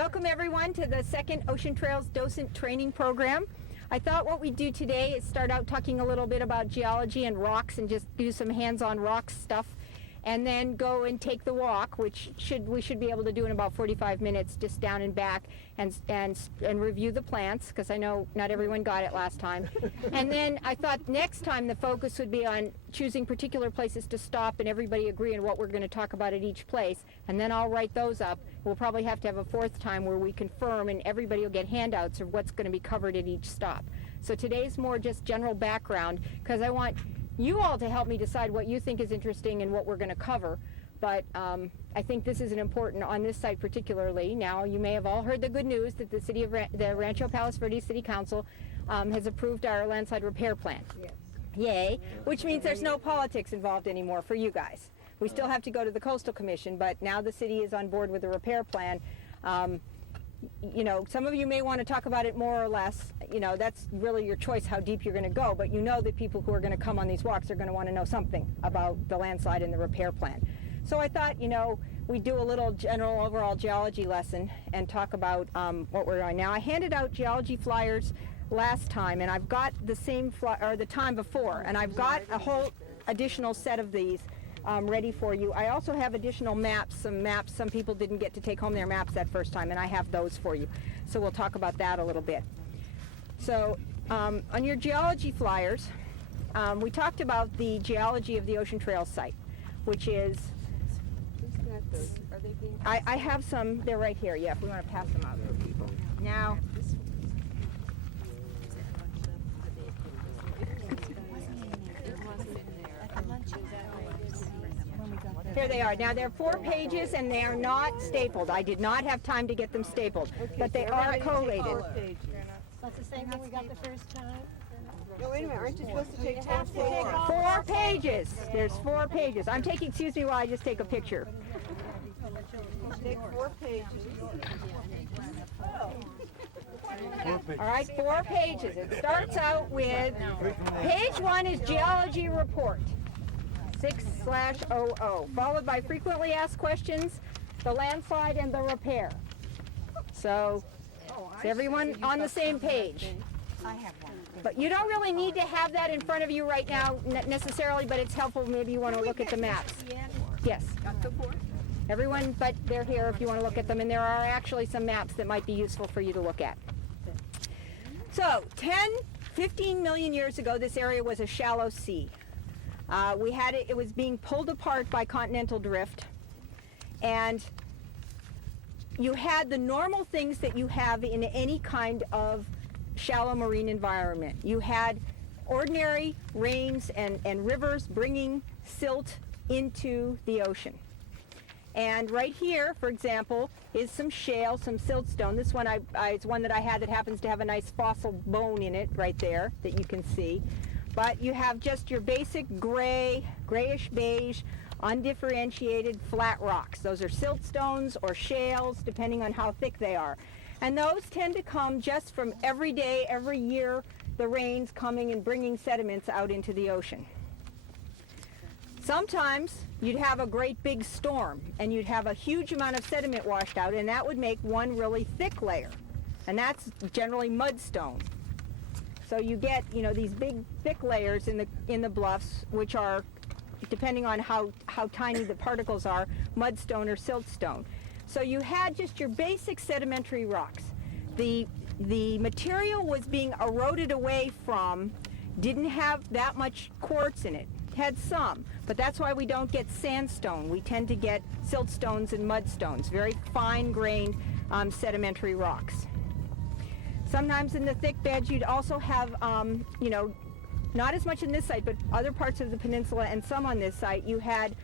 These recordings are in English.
Welcome everyone to the second Ocean Trails Docent Training Program. I thought what we'd do today is start out talking a little bit about geology and rocks and just do some hands-on rocks stuff, and then go and take the walk, which we should be able to do in about 45 minutes, just down and back, and review the plants, because I know not everyone got it last time. And then I thought next time the focus would be on choosing particular places to stop and everybody agree on what we're going to talk about at each place, and then I'll write those up. We'll probably have to have a fourth time where we confirm, and everybody will get handouts of what's going to be covered at each stop. So today's more just general background, because I want you all to help me decide what you think is interesting and what we're going to cover. But I think this is an important on this site particularly. Now, you may have all heard the good news that the city of the Rancho Palos Verdes City Council has approved our landslide repair plan. Yes. Yay, which means there's no politics involved anymore for you guys. We still have to go to the Coastal Commission, but now the city is on board with the repair plan. You know, some of you may want to talk about it more or less. You know, that's really your choice how deep you're going to go, but you know that people who are going to come on these walks are going to want to know something about the landslide and the repair plan. So I thought, you know, we'd do a little general overall geology lesson and talk about what we're doing. Now, I handed out geology flyers last time, and I've got the same or the time before, and I've got a whole additional set of these ready for you. I also have additional maps, some people didn't get to take home their maps that first time, and I have those for you. So we'll talk about that a little bit. So on your geology flyers, we talked about the geology of the Ocean Trails site, which is, Are they being I have some, they're right here, yeah, if we want to pass them out to people. Now, here they are. Now, they're 4 pages, and they are not stapled. I did not have time to get them stapled, but they are collated. That's the same thing we got the first time? No, wait a minute, aren't you supposed to take 4? 4 pages. There's 4 pages. I'm taking, excuse me while I just take a picture. Take 4 pages. All right, 4 pages. It starts out with, page 1 is Geology Report, 6/00, followed by frequently asked questions, the landslide, and the repair. So, is everyone on the same page? I have one. But you don't really need to have that in front of you right now necessarily, but it's helpful. Maybe you want to look at the maps. Yes. Got the 4? Everyone, but they're here if you want to look at them, and there are actually some maps that might be useful for you to look at. So, 15 million years ago, this area was a shallow sea. It was being pulled apart by continental drift, and you had the normal things that you have in any kind of shallow marine environment. You had ordinary rains and rivers bringing silt into the ocean. And right here, for example, is some shale, some siltstone. This one is one that I had that happens to have a nice fossil bone in it right there that you can see. But you have just your basic grayish beige, undifferentiated flat rocks. Those are siltstones or shales, depending on how thick they are. And those tend to come just from every day, every year, the rains coming and bringing sediments out into the ocean. Sometimes you'd have a great big storm, and you'd have a huge amount of sediment washed out, and that would make one really thick layer. And that's generally mudstone. So you get, you know, these big thick layers in the bluffs, which are, depending on how tiny the particles are, mudstone or siltstone. So you had just your basic sedimentary rocks. The material was being eroded away from, didn't have that much quartz in it. Had some, but that's why we don't get sandstone. We tend to get siltstones and mudstones, very fine-grained sedimentary rocks. Sometimes in the thick beds you'd also have, you know, not as much in this site, but other parts of the peninsula and some on this site, you had,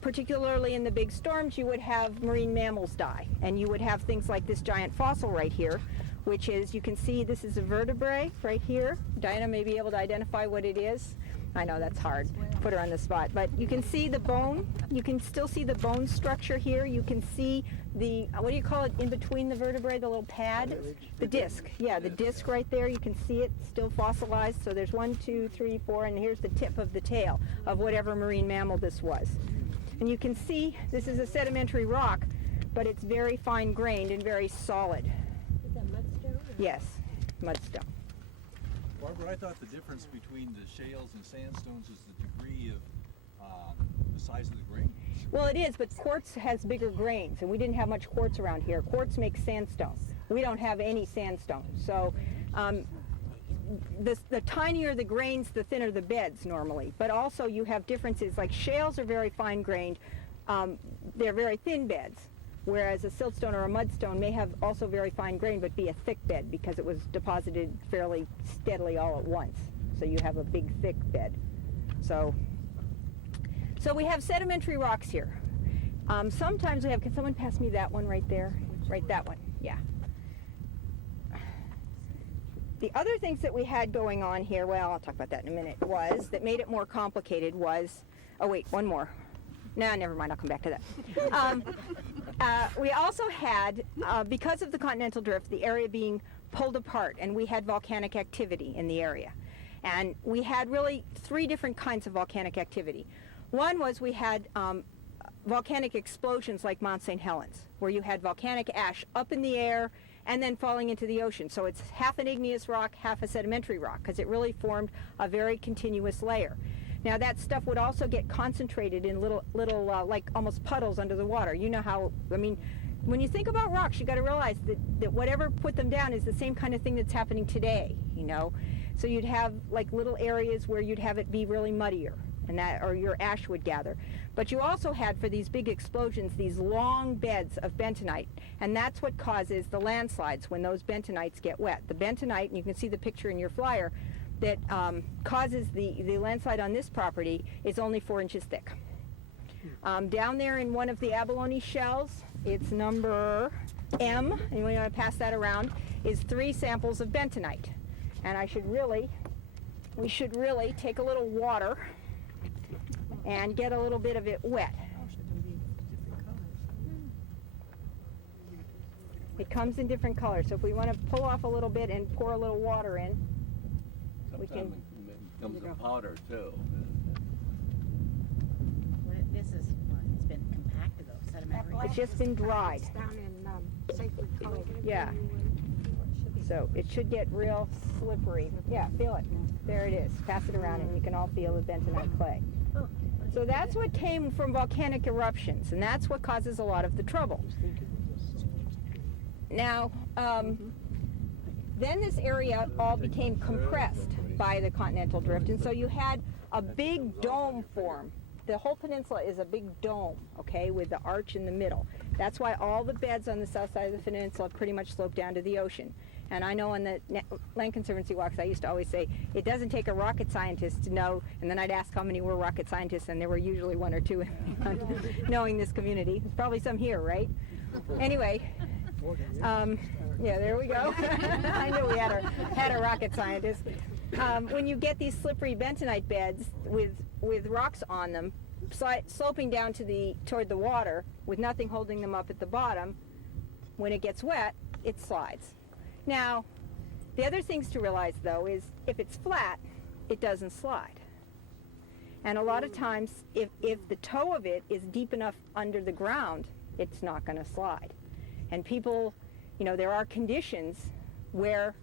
particularly in the big storms, you would have marine mammals die. And you would have things like this giant fossil right here, which is, you can see this is a vertebrae right here. Diana may be able to identify what it is. I know that's hard, put her on the spot, but you can see the bone. You can still see the bone structure here. You can see the, what do you call it, in between the vertebrae, the little pad? The disc, yeah, the disc right there. You can see it still fossilized. So there's 1, 2, 3, 4, and here's the tip of the tail of whatever marine mammal this was. And you can see this is a sedimentary rock, but it's very fine grained and very solid. Is that mudstone? Yes, mudstone. Barbara, I thought the difference between the shales and sandstones is the degree of the size of the grain. Well, it is, but quartz has bigger grains, and we didn't have much quartz around here. Quartz makes sandstone. We don't have any sandstone. So the tinier the grains, the thinner the beds normally. But also you have differences, like shales are very fine grained. They're very thin beds, whereas a siltstone or a mudstone may have also very fine grain but be a thick bed because it was deposited fairly steadily all at once. So you have a big thick bed. So we have sedimentary rocks here. Sometimes we have, can someone pass me that one right there? Right, that one, yeah. The other things that we had going on here, well, I'll talk about that in a minute, was, that made it more complicated was, oh wait, one more. No, never mind, I'll come back to that. We also had, because of the continental drift, the area being pulled apart, and we had volcanic activity in the area. And we had really three different kinds of volcanic activity. One was we had volcanic explosions like Mount St. Helens, where you had volcanic ash up in the air and then falling into the ocean. So it's half an igneous rock, half a sedimentary rock, because it really formed a very continuous layer. Now that stuff would also get concentrated in little like almost puddles under the water. You know how, I mean, when you think about rocks, you got to realize that whatever put them down is the same kind of thing that's happening today, you know. So you'd have like little areas where you'd have it be really muddier, and that, or your ash would gather. But you also had, for these big explosions, these long beds of bentonite, and that's what causes the landslides when those bentonites get wet. The bentonite, and you can see the picture in your flyer, that causes the landslide on this property is only 4 inches thick. Down there in one of the abalone shells, it's number M, and we want to pass that around, is 3 samples of bentonite. And we should really take a little water and get a little bit of it wet. It comes in different colors, so if we want to pull off a little bit and pour a little water in, we can. Sometimes it comes a powder too. This is, it's been compacted though, sedimentary. It's just been dried. Down in Sacred Color. Yeah. So it should get real slippery. Yeah, feel it. There it is. Pass it around and you can all feel the bentonite clay. So that's what came from volcanic eruptions, and that's what causes a lot of the trouble. Now, then this area all became compressed by the continental drift, and so you had a big dome form. The whole peninsula is a big dome, okay, with the arch in the middle. That's why all the beds on the south side of the peninsula pretty much slope down to the ocean. And I know on the Land Conservancy walks, I used to always say, it doesn't take a rocket scientist to know, and then I'd ask how many were rocket scientists, and there were usually 1 or 2 knowing this community. There's probably some here, right? Anyway, yeah, there we go. I knew we had a rocket scientist. When you get these slippery bentonite beds with rocks on them, sloping down toward the water, with nothing holding them up at the bottom, when it gets wet, it slides. Now, the other things to realize, though, is if it's flat, it doesn't slide. And a lot of times, if the toe of it is deep enough under the ground, it's not going to slide. And people, you know, there are conditions where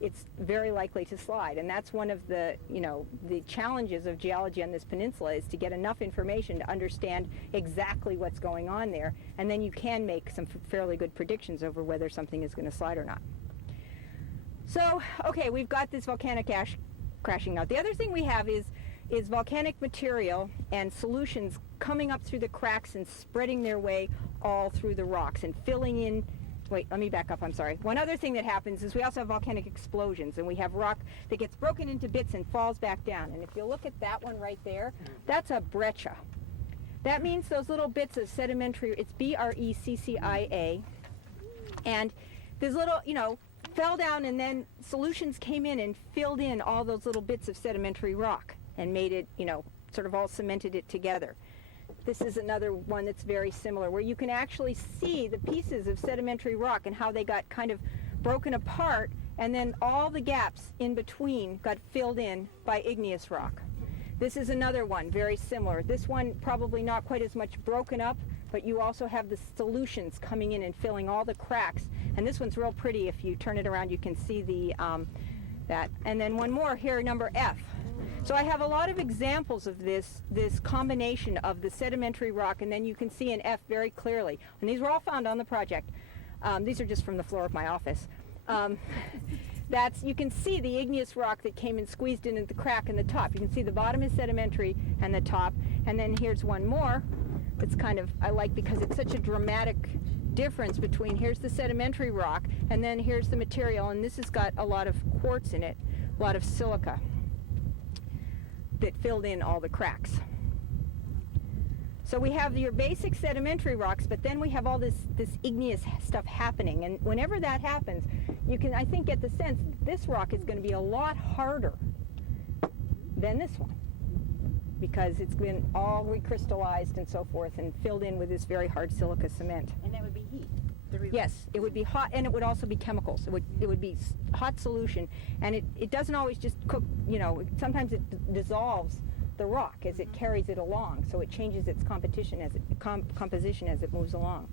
it's very likely to slide. And that's one of the, you know, the challenges of geology on this peninsula, is to get enough information to understand exactly what's going on there. And then you can make some fairly good predictions over whether something is going to slide or not. So, okay, we've got this volcanic ash crashing out. The other thing we have is volcanic material and solutions coming up through the cracks and spreading their way all through the rocks and filling in. Wait, let me back up, I'm sorry. One other thing that happens is we also have volcanic explosions, and we have rock that gets broken into bits and falls back down. And if you look at that one right there, that's a breccia. That means those little bits of sedimentary, it's B-R-E-C-C-I-A. And this little, you know, fell down, and then solutions came in and filled in all those little bits of sedimentary rock and made it, you know, sort of all cemented it together. This is another one that's very similar, where you can actually see the pieces of sedimentary rock and how they got kind of broken apart, and then all the gaps in between got filled in by igneous rock. This is another one, very similar. This one probably not quite as much broken up, but you also have the solutions coming in and filling all the cracks. And this one's real pretty. If you turn it around, you can see the that. And then one more here, number F. So I have a lot of examples of this combination of the sedimentary rock, and then you can see an F very clearly. And these were all found on the project. These are just from the floor of my office. You can see the igneous rock that came and squeezed into the crack in the top. You can see the bottom is sedimentary and the top. And then here's one more that's kind of, I like because it's such a dramatic difference between here's the sedimentary rock and then here's the material, and this has got a lot of quartz in it, a lot of silica that filled in all the cracks. So we have your basic sedimentary rocks, but then we have all this igneous stuff happening, and whenever that happens, you can, I think, get the sense that this rock is going to be a lot harder than this one, because it's been all recrystallized and so forth and filled in with this very hard silica cement. And that would be heat. Yes, it would be hot, and it would also be chemicals. It would be hot solution, and it doesn't always just cook, you know, sometimes it dissolves the rock as it carries it along, so it changes its composition as it moves along.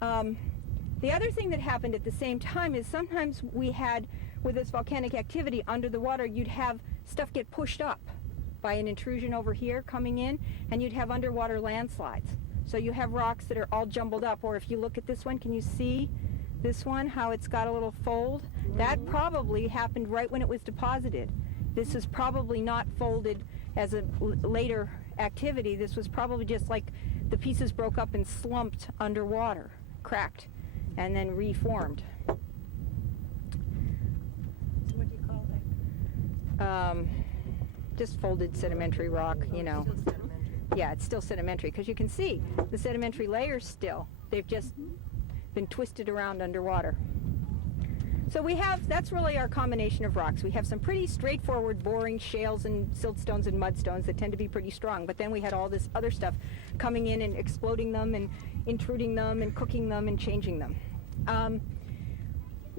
The other thing that happened at the same time is sometimes we had, with this volcanic activity under the water, you'd have stuff get pushed up by an intrusion over here coming in, and you'd have underwater landslides. So you have rocks that are all jumbled up, or if you look at this one, can you see this one, how it's got a little fold? That probably happened right when it was deposited. This is probably not folded as a later activity. This was probably just like the pieces broke up and slumped underwater, cracked, and then reformed. So what do you call that? Just folded sedimentary rock, you know. Still sedimentary. Yeah, it's still sedimentary because you can see the sedimentary layers still. They've just been twisted around underwater. So we have, that's really our combination of rocks. We have some pretty straightforward, boring shales and siltstones and mudstones that tend to be pretty strong. But then we had all this other stuff coming in and exploding them and intruding them and cooking them and changing them.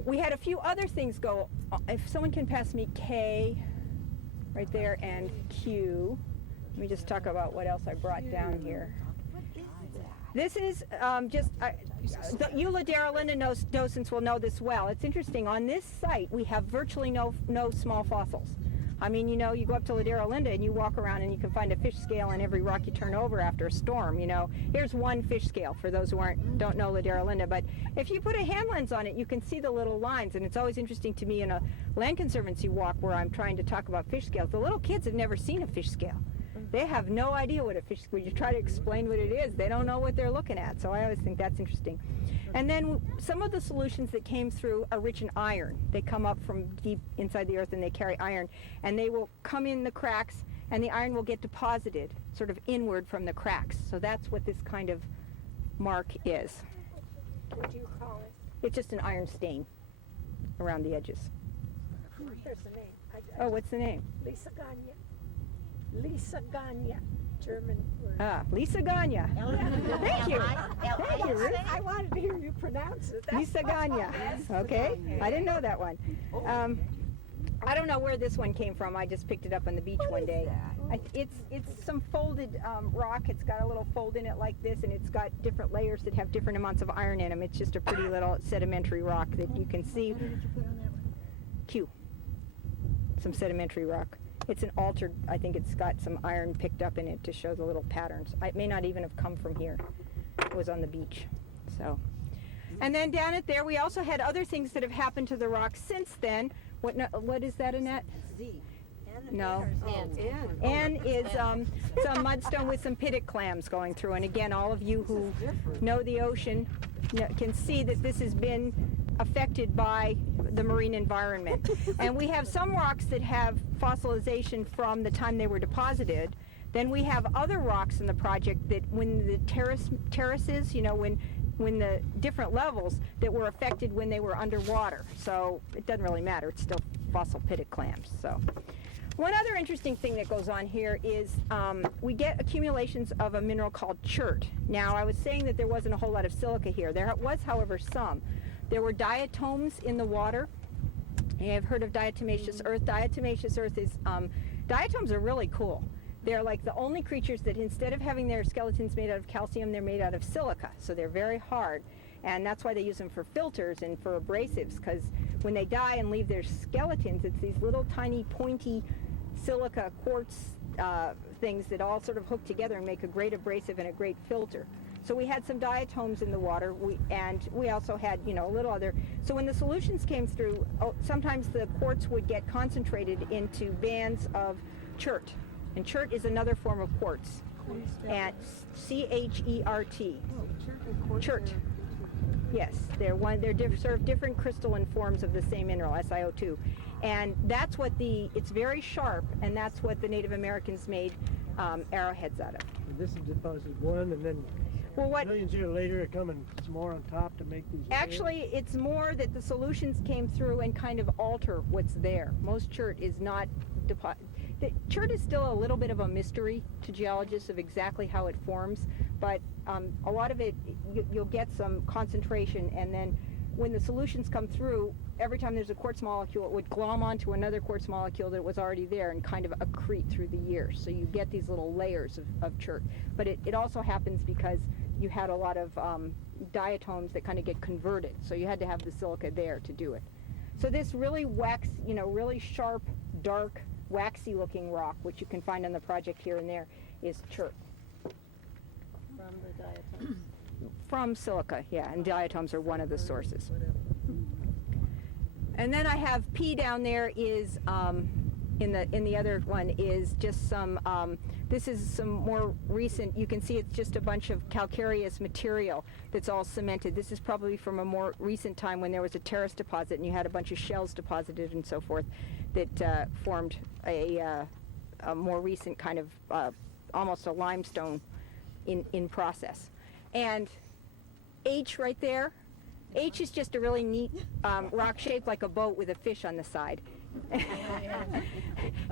We had a few other things go. If someone can pass me K right there and Q. Let me just talk about what else I brought down here. This is you Ladera Linda docents will know this well. It's interesting. On this site, we have virtually no small fossils. I mean, you know, you go up to Ladera Linda and you walk around and you can find a fish scale in every rock you turn over after a storm, you know. Here's one fish scale for those who don't know Ladera Linda. But if you put a hand lens on it, you can see the little lines. And it's always interesting to me in a land conservancy walk where I'm trying to talk about fish scales. The little kids have never seen a fish scale. They have no idea what a fish, when you try to explain what it is, they don't know what they're looking at. So I always think that's interesting. And then some of the solutions that came through are rich in iron. They come up from deep inside the earth and they carry iron. And they will come in the cracks and the iron will get deposited sort of inward from the cracks. So that's what this kind of mark is. What do you call it? It's just an iron stain around the edges. There's the name. Oh, what's the name? Lisa Gagne. Lisa Gagne. German word. Lisa Gagne. Thank you. Thank you, Ruth. I wanted to hear you pronounce it. That's Lisa why. Gagne. Okay. I didn't know that one. I don't know where this one came from. I just picked it up on the beach one day. It's some folded rock. It's got a little fold in it like this, and it's got different layers that have different amounts of iron in them. It's just a pretty little sedimentary rock that you can see. What did you put on that one? Q. Some sedimentary rock. It's an altered, I think it's got some iron picked up in it to show the little patterns. It may not even have come from here. It was on the beach. So, and then down at there, we also had other things that have happened to the rock since then. What is that, Annette? Z. No. N. N is some mudstone with some pitted clams going through. And again, all of you who know the ocean can see that this has been affected by the marine environment. And we have some rocks that have fossilization from the time they were deposited. Then we have other rocks in the project that when the terraces, you know, when the different levels that were affected when they were underwater. So it doesn't really matter. It's still fossil pitted clams. So one other interesting thing that goes on here is we get accumulations of a mineral called chert. Now, I was saying that there wasn't a whole lot of silica here. There was, however, some. There were diatoms in the water. You have heard of diatomaceous earth. Diatomaceous earth is, diatoms are really cool. they're like the only creatures that instead of having their skeletons made out of calcium, they're made out of silica. So they're very hard. And that's why they use them for filters and for abrasives, because when they die and leave their skeletons, it's these little tiny pointy silica quartz things that all sort of hook together and make a great abrasive and a great filter. So we had some diatoms in the water, and we also had, you know, a little other. So when the solutions came through, sometimes the quartz would get concentrated into bands of chert. And chert is another form of quartz. And C-H-E-R-T. Chert. Yes, they're serve different crystalline forms of the same mineral, SiO2. And that's what it's very sharp, and that's what the Native Americans made arrowheads out of. And this is deposit one, and then Well, millions of years later, it coming some more on top to make these. actually, it's more that the solutions came through and kind of alter what's there. Most chert is not chert is still a little bit of a mystery to geologists of exactly how it forms, but a lot of it, you'll get some concentration, and then when the solutions come through, every time there's a quartz molecule, it would glom onto another quartz molecule that was already there and kind of accrete through the years. So you get these little layers of chert. But it also happens because you had a lot of diatoms that kind of get converted. So you had to have the silica there to do it. So this really really sharp, dark, waxy looking rock, which you can find on the project here and there, is chert. From the diatoms. From silica, yeah, and diatoms are one of the sources. And then I have P down there is in the other one is just some. This is some more recent. You can see it's just a bunch of calcareous material that's all cemented. This is probably from a more recent time when there was a terrace deposit and you had a bunch of shells deposited and so forth that formed a more recent kind of almost a limestone in process. And H right there. H is just a really neat rock shaped like a boat with a fish on the side.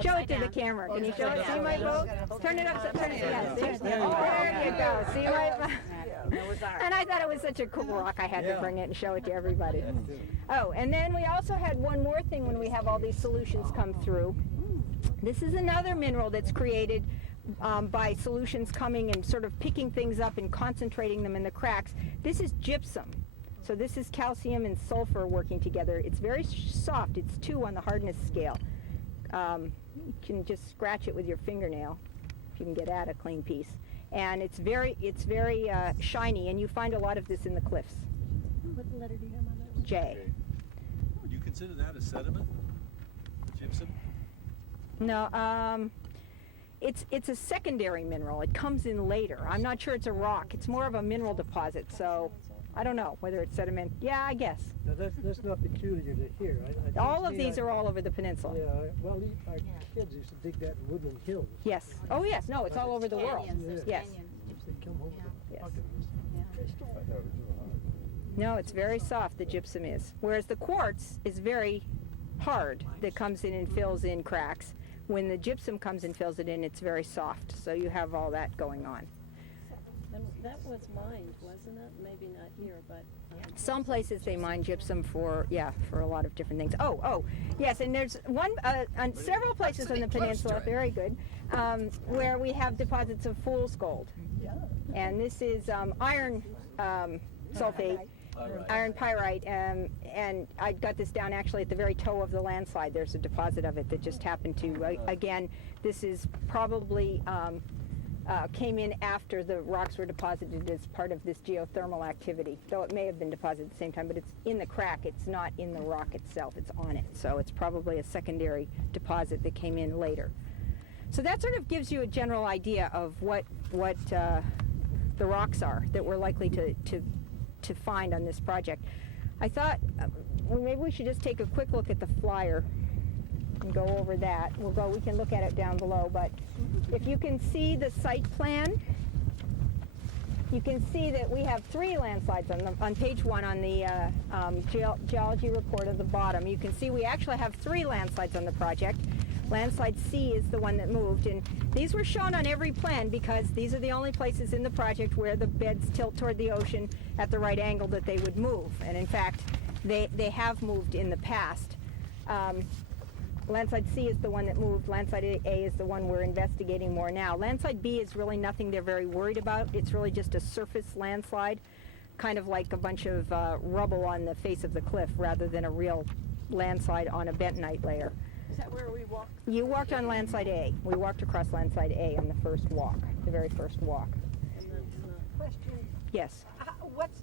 Show it to the camera. Can you show it? See my boat? Turn it up. Turn it. Yeah, see? Oh, there you go. See my. And I thought it was such a cool rock, I had to bring it and show it to everybody. Oh, and then we also had one more thing when we have all these solutions come through. This is another mineral that's created by solutions coming and sort of picking things up and concentrating them in the cracks. This is gypsum. So this is calcium and sulfur working together. It's very soft. It's 2 on the hardness scale. You can just scratch it with your fingernail if you can get at a clean piece. And it's very shiny, and you find a lot of this in the cliffs. What letter do you have on that? J. Would you consider that a sediment? Gypsum? No, it's a secondary mineral. It comes in later. I'm not sure it's a rock. It's more of a mineral deposit, so I don't know whether it's sediment. Yeah, I guess. Now that's not peculiar to here. All of these are all over the peninsula. Yeah, well, our kids used to dig that in Woodland Hills. Yes. Oh, yes. No, it's all over the world. Canyons, there's Yes. canyons. They come over Yeah. Yes. buckets. No, it's very soft, the gypsum is. Whereas the quartz is very hard that comes in and fills in cracks. When the gypsum comes and fills it in, it's very soft. So you have all that going on. And that was mined, wasn't it? Maybe not here, but. Some places they mine gypsum for a lot of different things. Oh, yes, and there's one, on several places on the peninsula, very good, where we have deposits of fool's gold. And this is iron sulfate, iron pyrite, and I got this down actually at the very toe of the landslide. There's a deposit of it that just happened to, again, this is probably came in after the rocks were deposited as part of this geothermal activity, though it may have been deposited at the same time, but it's in the crack, it's not in the rock itself, it's on it. So it's probably a secondary deposit that came in later. So that sort of gives you a general idea of what the rocks are that we're likely to find on this project. I thought maybe we should just take a quick look at the flyer and go over that. We can look at it down below, but if you can see the site plan, you can see that we have 3 landslides on page 1 on the geology report at the bottom. You can see we actually have 3 landslides on the project. Landslide C is the one that moved, and these were shown on every plan because these are the only places in the project where the beds tilt toward the ocean at the right angle that they would move. And in fact, they have moved in the past. landslide C is the one that moved. Landslide A is the one we're investigating more now. Landslide B is really nothing they're very worried about. It's really just a surface landslide, kind of like a bunch of rubble on the face of the cliff rather than a real landslide on a bentonite layer. Is that where we walked? You walked on landslide A. We walked across landslide A on the first walk, the very first walk. And then, Question, Yes. what's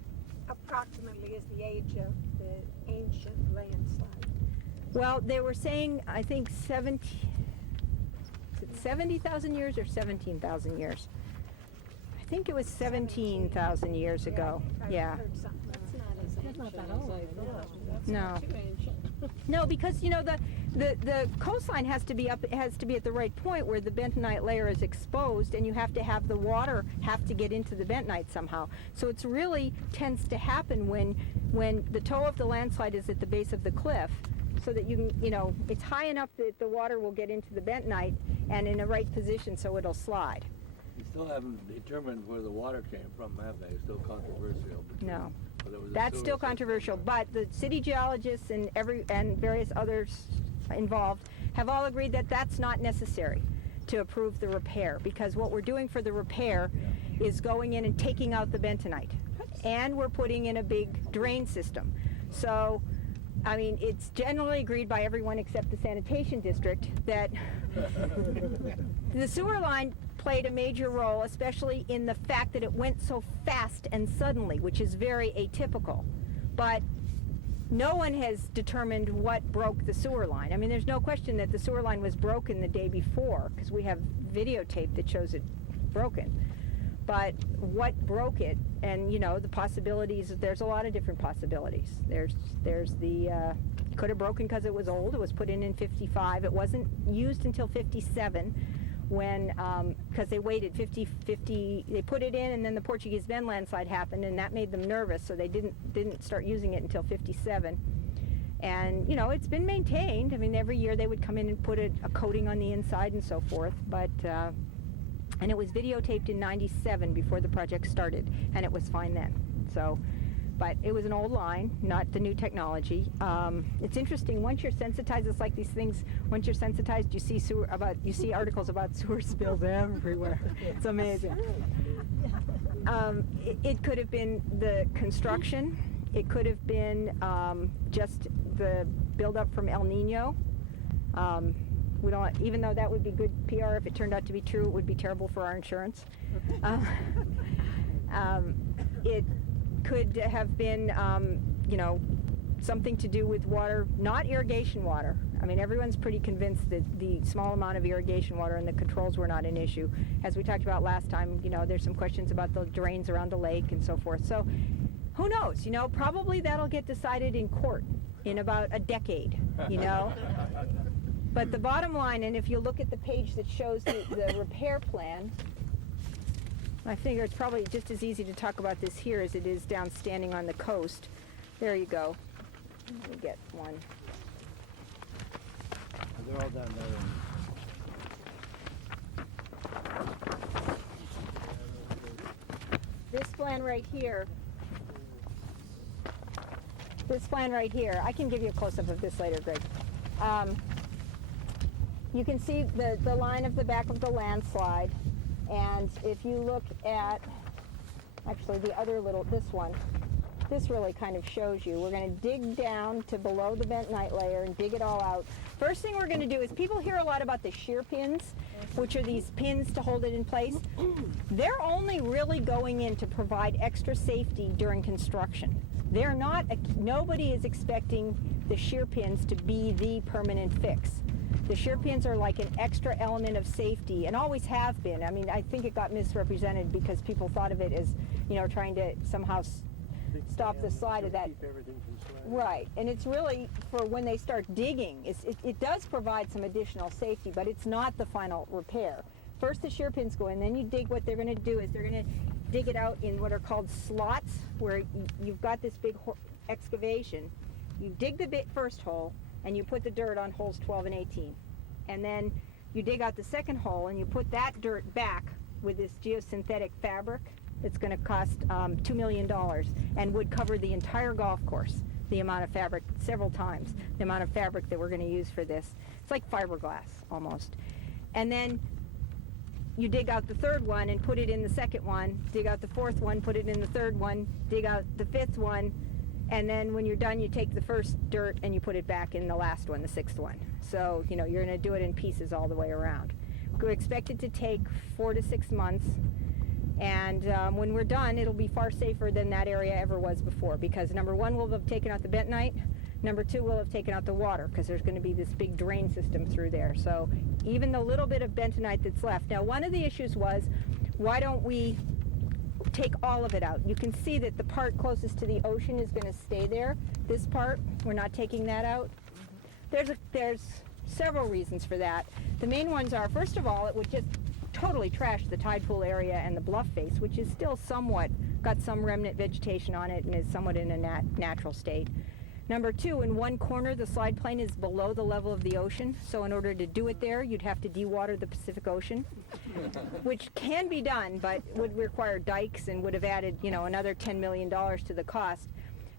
approximately is the age of the ancient landslide? Well, they were saying, I think 70,000 years or 17,000 years? I think it was 17,000 years ago. I Yeah. heard something. that's not as ancient not that as old. I thought. That's No. not too ancient. No, because you know the coastline has to be up, it has to be at the right point where the bentonite layer is exposed, and you have to have the water have to get into the bentonite somehow. So it's really tends to happen when the toe of the landslide is at the base of the cliff, so that you can, you know, it's high enough that the water will get into the bentonite and in a right position so it'll slide. You still haven't determined where the water came from, have they? It's still controversial. No. whether it was a That's sewer still system controversial, or- but the city geologists and various others involved have all agreed that that's not necessary to approve the repair, because what we're doing for the repair is going in and taking out the bentonite, and we're putting in a big drain system. So, I mean, it's generally agreed by everyone except the sanitation district that the sewer line played a major role, especially in the fact that it went so fast and suddenly, which is very atypical. But no one has determined what broke the sewer line. I mean, there's no question that the sewer line was broken the day before, because we have videotape that shows it broken. But what broke it, and you know, the possibilities, there's a lot of different possibilities. There's the, could have broken because it was old. It was put in 55. It wasn't used until 57 when, because they waited 50, they put it in, and then the Portuguese Bend landslide happened, and that made them nervous, so they didn't start using it until 57. And, you know, it's been maintained. I mean, every year they would come in and put a coating on the inside and so forth, but, and it was videotaped in 97 before the project started, and it was fine then. So, but it was an old line, not the new technology. It's interesting, once you're sensitized, it's like these things, once you're sensitized, you see articles about sewer spills everywhere. It's amazing. It could have been the construction. It could have been just the buildup from El Nino. We don't, even though that would be good PR if it turned out to be true, it would be terrible for our insurance. It could have been, you know, something to do with water, not irrigation water. I mean, everyone's pretty convinced that the small amount of irrigation water and the controls were not an issue. As we talked about last time, you know, there's some questions about the drains around the lake and so forth. So who knows, you know, probably that'll get decided in court in about a decade, you know. But the bottom line, and if you look at the page that shows the repair plan, I figure it's probably just as easy to talk about this here as it is down standing on the coast. There you go. Let me get one. They're all down there. This plan right here, I can give you a close-up of this later, Greg. You can see the line of the back of the landslide, and if you look at, actually the other little, this one, this really kind of shows you. We're going to dig down to below the bentonite layer and dig it all out. First thing we're going to do is, people hear a lot about the shear pins, which are these pins to hold it in place. They're only really going in to provide extra safety during construction. They're not, nobody is expecting the shear pins to be the permanent fix. The shear pins are like an extra element of safety, and always have been. I mean, I think it got misrepresented because people thought of it as, you know, trying to somehow stop the slide of that. Keep everything from sliding. Right, and it's really for when they start digging. It does provide some additional safety, but it's not the final repair. First the shear pins go in, then you dig. What they're going to do is they're going to dig it out in what are called slots, where you've got this big excavation. You dig the first hole, and you put the dirt on holes 12 and 18. And then you dig out the second hole, and you put that dirt back with this geosynthetic fabric. It's going to cost $2 million and would cover the entire golf course. the amount of fabric, several times the amount of fabric that we're going to use for this. It's like fiberglass almost. And then you dig out the third one and put it in the second one, dig out the fourth one, put it in the third one, dig out the fifth one, and then when you're done, you take the first dirt and you put it back in the last one, the sixth one. So, you know, you're going to do it in pieces all the way around. We expect it to take 4 to 6 months, and when we're done, it'll be far safer than that area ever was before, because number one, we'll have taken out the bentonite. Number two, we'll have taken out the water, because there's going to be this big drain system through there. So even the little bit of bentonite that's left. Now, one of the issues was, why don't we take all of it out? You can see that the part closest to the ocean is going to stay there. This part, we're not taking that out. There's several reasons for that. The main ones are, first of all, it would just totally trash the tide pool area and the bluff face, which is still somewhat, got some remnant vegetation on it and is somewhat in a natural state. Number two, in one corner, the slide plane is below the level of the ocean, so in order to do it there, you'd have to dewater the Pacific Ocean, which can be done, but would require dikes and would have added, you know, another $10 million to the cost.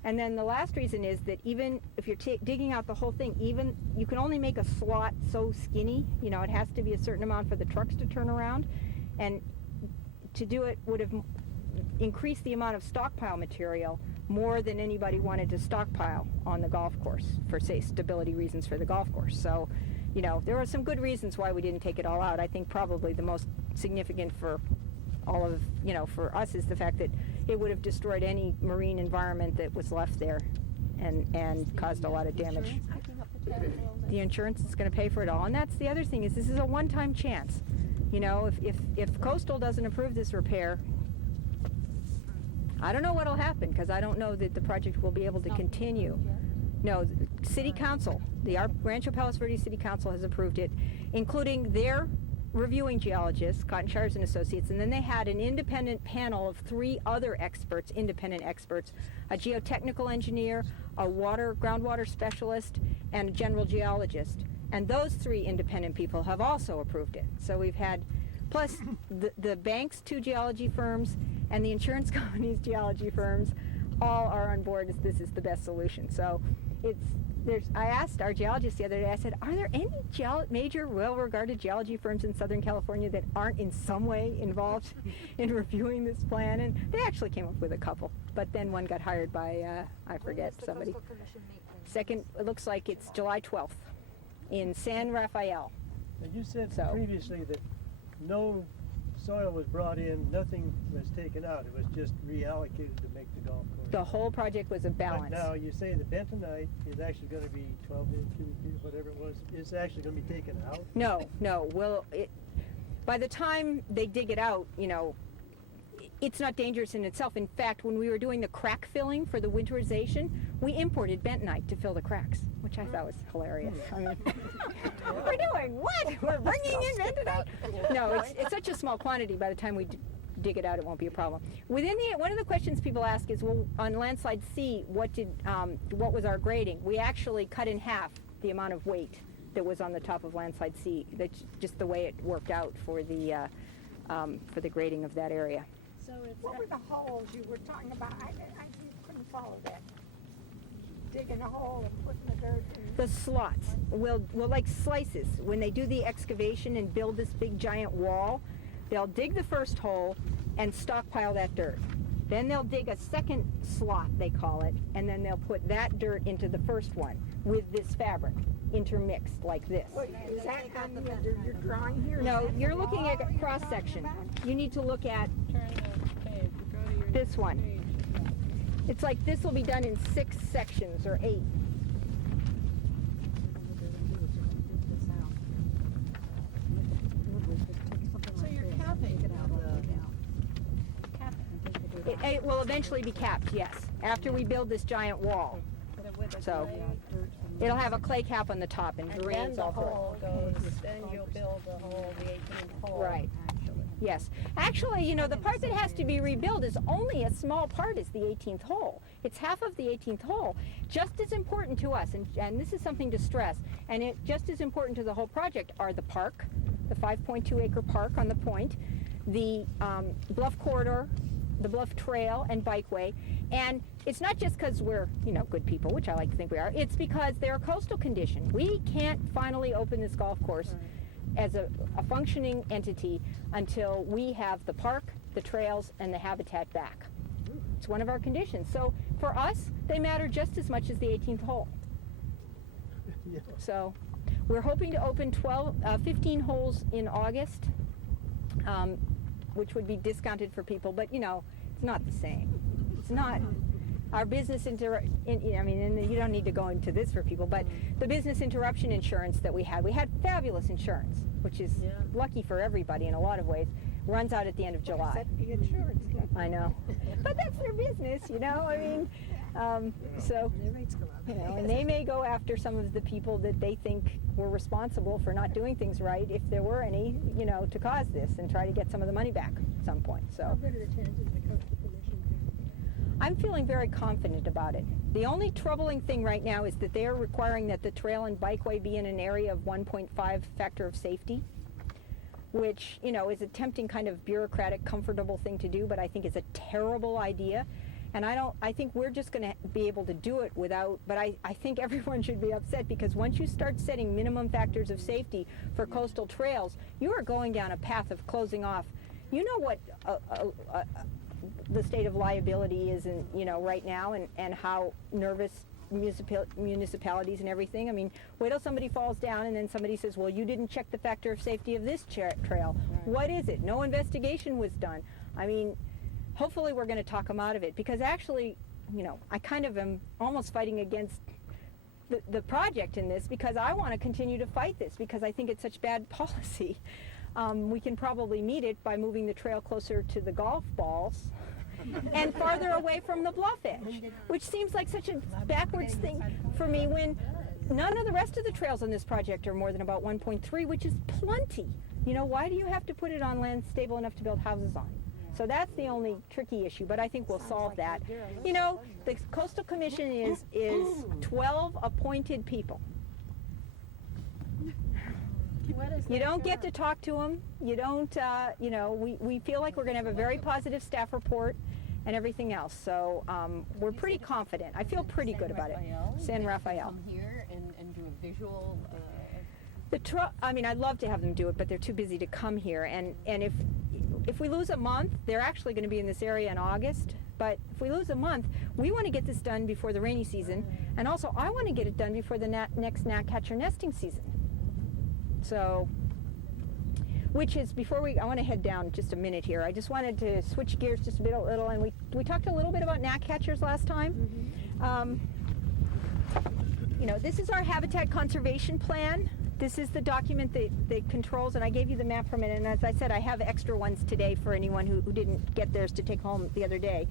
And then the last reason is that even if you're digging out the whole thing, even you can only make a slot so skinny, you know, it has to be a certain amount for the trucks to turn around, and to do it would have increased the amount of stockpile material more than anybody wanted to stockpile on the golf course for, say, stability reasons for the golf course. So, you know, there are some good reasons why we didn't take it all out. I think probably the most significant for all of, you know, for us is the fact that it would have destroyed any marine environment that was left there and caused a lot of damage. The insurance is going to pay for it all. And that's the other thing, is this is a one-time chance. You know, if Coastal doesn't approve this repair, I don't know what'll happen, because I don't know that the project will be able to continue. No, City Council, the Rancho Palos Verdes City Council has approved it, including their reviewing geologists, Cotton Shires and Associates, and then they had an independent panel of 3 other experts, independent experts, a geotechnical engineer, a groundwater specialist, and a general geologist. And those 3 independent people have also approved it. So we've had, plus the bank's 2 geology firms and the insurance company's geology firms all are on board as this is the best solution. So I asked our geologist the other day, I said, are there any major well-regarded geology firms in Southern California that aren't in some way involved in reviewing this plan? And they actually came up with a couple, but then one got hired by, I forget, somebody. Second, it looks like it's July 12th in San Rafael. And you said So- previously that no soil was brought in, nothing was taken out. It was just reallocated to make the golf course. The whole project was a balance. But now you say the bentonite is actually going to be 12 cubic feet, whatever it was. It's actually going to be taken out. No. Well, by the time they dig it out, you know, it's not dangerous in itself. In fact, when we were doing the crack filling for the winterization, we imported bentonite to fill the cracks, which I thought was hilarious. I mean, we're doing what? We're bringing in bentonite? No, it's such a small quantity. By the time we dig it out, it won't be a problem. One of the questions people ask is, well, on landslide C, what was our grading? We actually cut in half the amount of weight that was on the top of landslide C. That's just the way it worked out for the grading of that area. So it's, What were the holes you were talking about? I couldn't follow that. Digging a hole and putting the dirt in. The slots will like slices. When they do the excavation and build this big giant wall, they'll dig the first hole and stockpile that dirt. Then they'll dig a second slot, they call it, and then they'll put that dirt into the first one with this fabric intermixed like this. Wait, is that on your drawing here? No, Is that you're the looking wall at that you're cross talking section. about? You need to look at turn the page, go to your this one. page. It's like this will be done in 6 sections or 8. So you're capping It will eventually be capped, yes, after we build this giant wall. So it'll have a clay cap on the top and And then drains the all through. hole goes, then you'll build the hole, the 18th hole. Right. Yes. Actually, you know, the part that has to be rebuilt is only a small part, is the 18th hole. It's half of the 18th hole. Just as important to us, and this is something to stress, and it just as important to the whole project, are the park, the 5.2 acre park on the point, the bluff corridor, the Bluff Trail and Bikeway. And it's not just because we're, good people, which I like to think we are. It's because they're a coastal condition. We can't finally open this golf course as a functioning entity until we have the park, the trails, and the habitat back. It's one of our conditions. So for us, they matter just as much as the 18th hole. Yeah. So we're hoping to open 15 holes in August, which would be discounted for people, but it's not the same. It's not. Our business and you don't need to go into this for people, but the business interruption insurance that we had fabulous insurance, which is lucky for everybody in a lot of ways, runs out at the end of July. Except the insurance company. I know. But that's their business, so, Their rates go up. and they may go after some of the people that they think were responsible for not doing things right, if there were any, to cause this, and try to get some of the money back at some point, so. How good are the chances the coastal commission can? I'm feeling very confident about it. The only troubling thing right now is that they are requiring that the trail and bikeway be in an area of 1.5 factor of safety, which, is a tempting kind of bureaucratic, comfortable thing to do, but I think it's a terrible idea. And I think we're just going to be able to do it without, but I think everyone should be upset, because once you start setting minimum factors of safety for coastal trails, you are going down a path of closing off. You know what the state of liability is right now, and how nervous municipalities and everything. I mean, wait till somebody falls down and then somebody says, well, you didn't check the factor of safety of this trail. Right. What is it? No investigation was done. I mean, hopefully we're going to talk them out of it, because actually, I kind of am almost fighting against the project in this, because I want to continue to fight this, because I think it's such bad policy. We can probably meet it by moving the trail closer to the golf balls and farther away from the bluff edge, which seems like such a backwards thing for me, when none of the rest of the trails on this project are more than about 1.3, which is plenty. Why do you have to put it on land stable enough to build houses on? So that's the only tricky issue, but I think we'll solve that. The Coastal Commission is 12 appointed people. You don't get to talk to them. You don't, we feel like we're going to have a very positive staff report and everything else. So we're pretty confident. I feel pretty good about it. San Rafael. Come here and do a visual. I'd love to have them do it, but they're too busy to come here. And if we lose a month, they're actually going to be in this area in August. But if we lose a month, we want to get this done before the rainy season. And also, I want to get it done before the next gnatcatcher nesting season. So, which is, I want to head down just a minute here. I just wanted to switch gears just a little, and we talked a little bit about gnatcatchers last time. This is our habitat conservation plan. This is the document that controls, and I gave you the map from it, and as I said, I have extra ones today for anyone who didn't get theirs to take home the other day.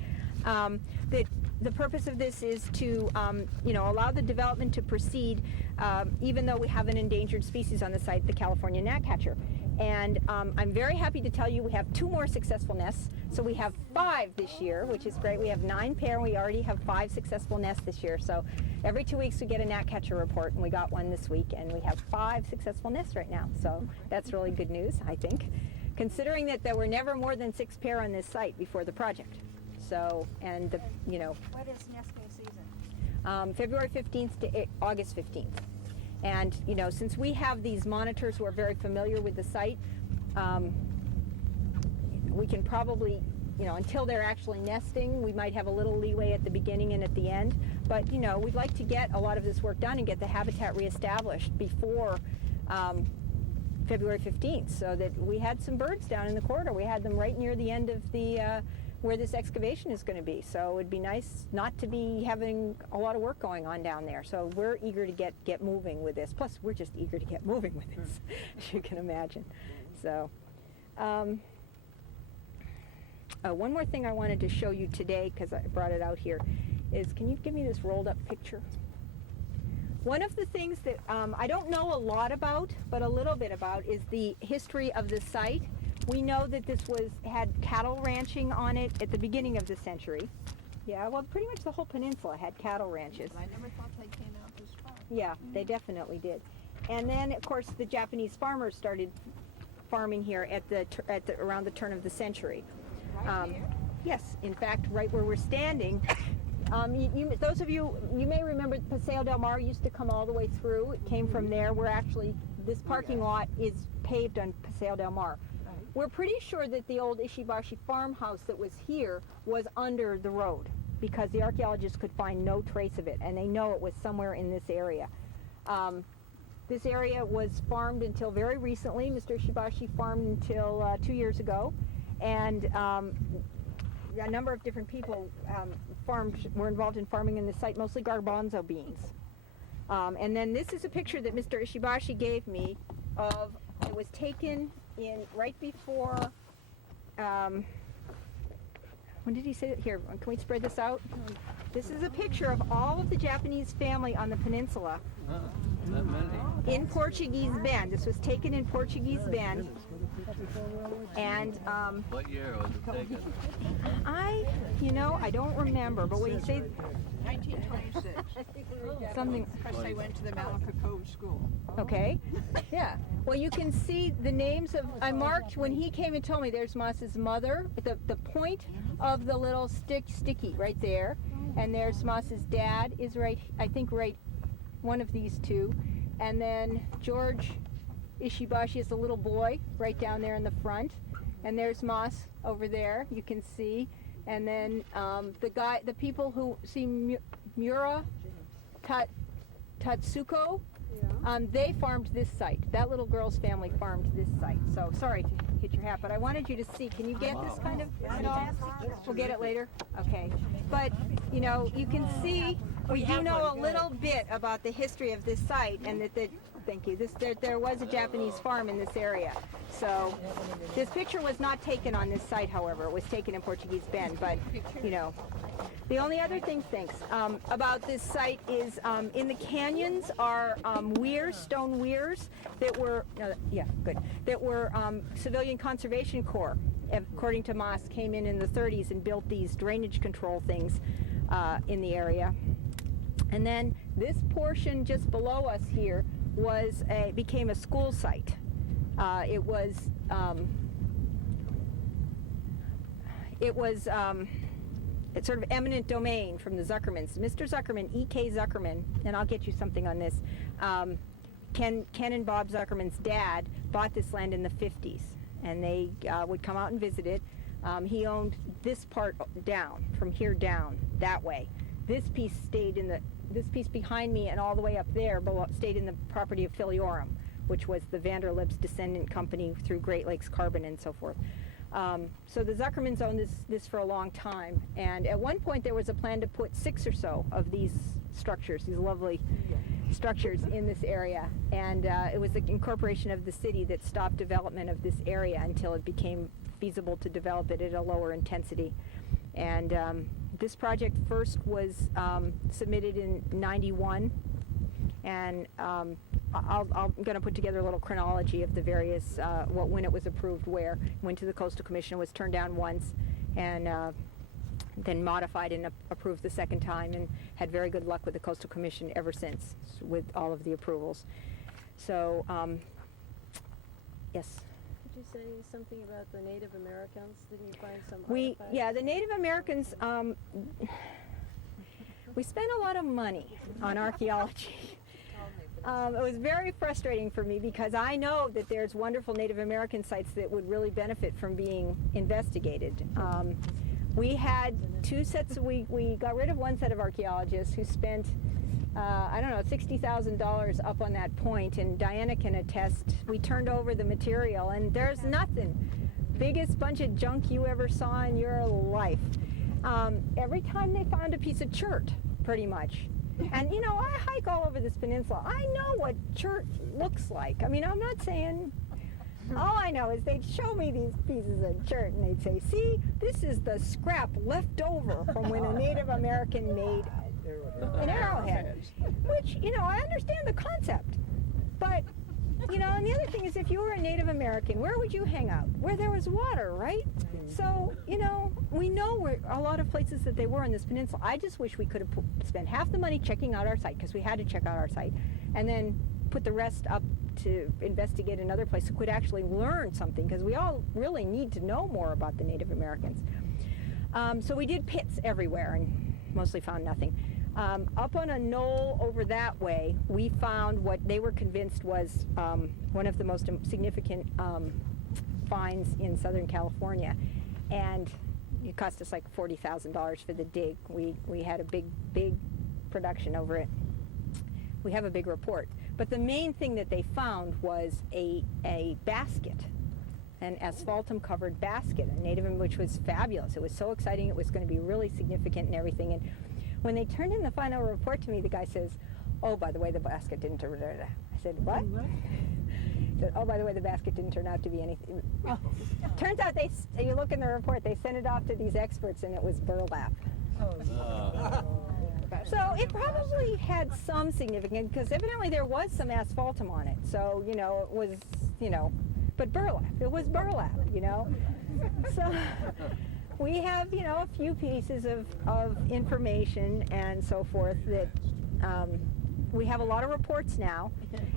The purpose of this is to, allow the development to proceed, even though we have an endangered species on the site, the California gnatcatcher. And I'm very happy to tell you we have 2 more successful nests. So we have 5 this year, which is great. We have 9 pair, and we already have 5 successful nests this year. So every 2 weeks we get a gnatcatcher report, and we got one this week, and we have 5 successful nests right now. So that's really good news, I think, considering that there were never more than 6 pair on this site before the project. So, and What is nesting season? February 15th to August 15th. And, since we have these monitors who are very familiar with the site, we can probably, until they're actually nesting, we might have a little leeway at the beginning and at the end. But, we'd like to get a lot of this work done and get the habitat reestablished before February 15th, so that we had some birds down in the corridor. We had them right near the end of the where this excavation is going to be. So it'd be nice not to be having a lot of work going on down there. So we're eager to get moving with this. Plus, we're just eager to get moving with this, as you can imagine. So, one more thing I wanted to show you today, because I brought it out here, is can you give me this rolled up picture? One of the things that I don't know a lot about, but a little bit about, is the history of the site. We know that this had cattle ranching on it at the beginning of the century. Yeah, well, pretty much the whole peninsula had cattle ranches. I never thought they came out this far. Yeah, they definitely did. And then, of course, the Japanese farmers started farming here at around the turn of the century. Right here? Yes, in fact, right where we're standing. Those of you may remember Paseo del Mar used to come all the way through. It came from there. We're actually, this parking lot is paved on Paseo del Mar. We're pretty sure that the old Ishibashi farmhouse that was here was under the road because the archaeologists could find no trace of it, and they know it was somewhere in this area. This area was farmed until very recently. Mr. Ishibashi farmed until 2 years ago, and a number of different people were involved in farming in the site, mostly garbanzo beans. And then this is a picture that Mr. Ishibashi gave me of, it was taken in right before, when did he say that? Here, can we spread this out? This is a picture of all of the Japanese family on the peninsula Not many. in Portuguese Bend. This was taken in Portuguese Bend. And What year was it taken? I don't remember, but when you say 1926, something, because they went to the Malacca Cove School. okay, yeah. Well, you can see the names of, I marked when he came and told me there's Moss's mother, the point of the little sticky right there, and there's Moss's dad is right, I think right, one of these two, and then George Ishibashi is a little boy right down there in the front, and there's Moss over there, you can see, and then the people who see Mura Tatsuko, they farmed this site. That little girl's family farmed this site. So sorry to hit your hat, but I wanted you to see. Can you get this kind of at all? We'll get it later. Okay. But you can see we do know a little bit about the history of this site, and that thank you. There was a Japanese farm in this area. So this picture was not taken on this site, however. It was taken in Portuguese Bend. But the only other thing, about this site is in the canyons are stone weirs that were Civilian Conservation Corps, according to Moss, came in the 30s and built these drainage control things in the area. And then this portion just below us here became a school site. It was it's sort of eminent domain from the Zuckermans. Mr. Zuckerman, E.K. Zuckerman, and I'll get you something on this, Ken and Bob Zuckerman's dad bought this land in the 50s, and they would come out and visit it. He owned this part down, from here down, that way. This piece behind me and all the way up there stayed in the property of Filiorum, which was the Vanderlip's descendant company through Great Lakes Carbon and so forth. So the Zuckermans owned this for a long time, and at one point there was a plan to put 6 or so of these structures, these lovely structures in this area, and it was the incorporation of the city that stopped development of this area until it became feasible to develop it at a lower intensity. And this project first was submitted in '91, and I'm going to put together a little chronology of the various, when it was approved where. Went to the Coastal Commission, was turned down once, and then modified and approved the second time, and had very good luck with the Coastal Commission ever since with all of the approvals. So, yes? Did you say something about the Native Americans? Didn't you find some artifacts? Yeah, the Native Americans, we spent a lot of money on archaeology. It was very frustrating for me because I know that there's wonderful Native American sites that would really benefit from being investigated. We had 2 sets, we got rid of one set of archaeologists who spent, $60,000 up on that point, and Diana can attest, we turned over the material and there's nothing. Biggest bunch of junk you ever saw in your life. Every time they found a piece of chert, pretty much. And I hike all over this peninsula. I know what chert looks like. I mean, I'm not saying, all I know is they'd show me these pieces of chert and they'd say, see, this is the scrap left over from when a Native American made an arrowhead. Which, I understand the concept. But, and the other thing is, if you were a Native American, where would you hang out? Where there was water, right? So, we know where a lot of places that they were in this peninsula. I just wish we could have spent half the money checking out our site, because we had to check out our site, and then put the rest up to investigate another place who could actually learn something, because we all really need to know more about the Native Americans. So we did pits everywhere and mostly found nothing. Up on a knoll over that way, we found what they were convinced was one of the most significant finds in Southern California. And it cost us like $40,000 for the dig. We had a big production over it. We have a big report. But the main thing that they found was a basket, an asphaltum-covered basket, a native, which was fabulous. It was so exciting. It was going to be really significant and everything. And when they turned in the final report to me, the guy says, "Oh, by the way, the basket didn't turn out." I said, "What?" He said, "Oh, by the way, the basket didn't turn out to be anything." Turns out you look in the report, they sent it off to these experts, and it was burlap. So it probably had some significance, because evidently there was some asphaltum on it. So, it was, but burlap. It was burlap, So we have, a few pieces of information and so forth that we have a lot of reports now,